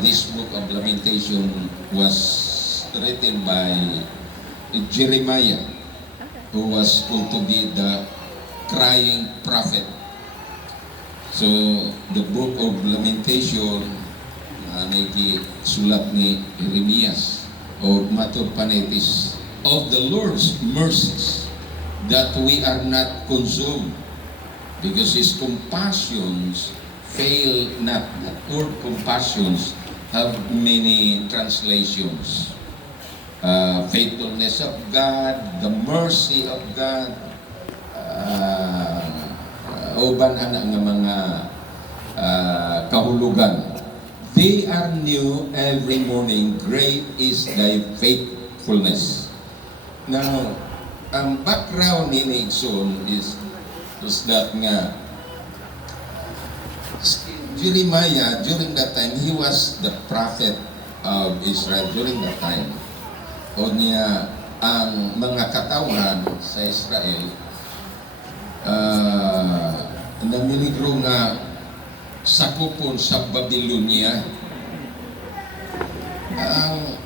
This book of Lamentation was written by Jeremiah, who was called to be the crying prophet. So, the book of Lamentation, sulat ni Jeremias o matod panetis, of the Lord's mercies, that we are not consumed, because His compassions fail not. The word compassions have many translations. Faithfulness of God, the mercy of God, uban ana nga mga kahulugan. They are new every morning. Great is thy faithfulness. Now, ang background ni Nixon is that nga Jeremiah, during that time, he was the prophet of Israel during that time. O niya, ang mga katawan sa Israel, namiligro nga sakupon sa Babylonia. Ang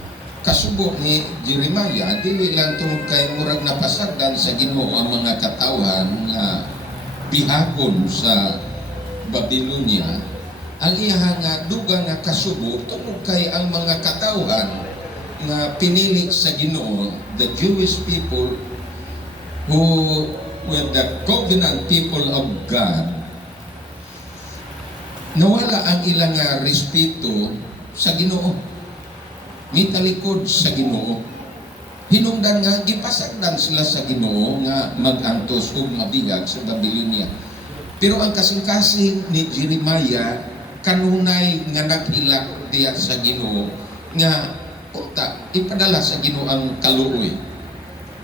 kasubok ni Jeremiah, dili lang tungkol kay murag napasagdan sa Ginoo ang mga katawan nga bihakon sa Babylonia. Ang iya nga dugang nga kasubok tungkol kay ang mga katawan nga pinili sa Ginoo, the Jewish people who were the covenant people of God, nawala ang ilang respeto sa Ginoo, mitalikod sa Ginoo. Hinungdan nga gipasagdan sila sa Ginoo nga magantos ug mabigag sa Babylonia. Pero ang kasing-kasing ni Jeremiah kanunay nga naghilak diya sa Ginoo nga unta ipadala sa Ginoo ang kaluoy.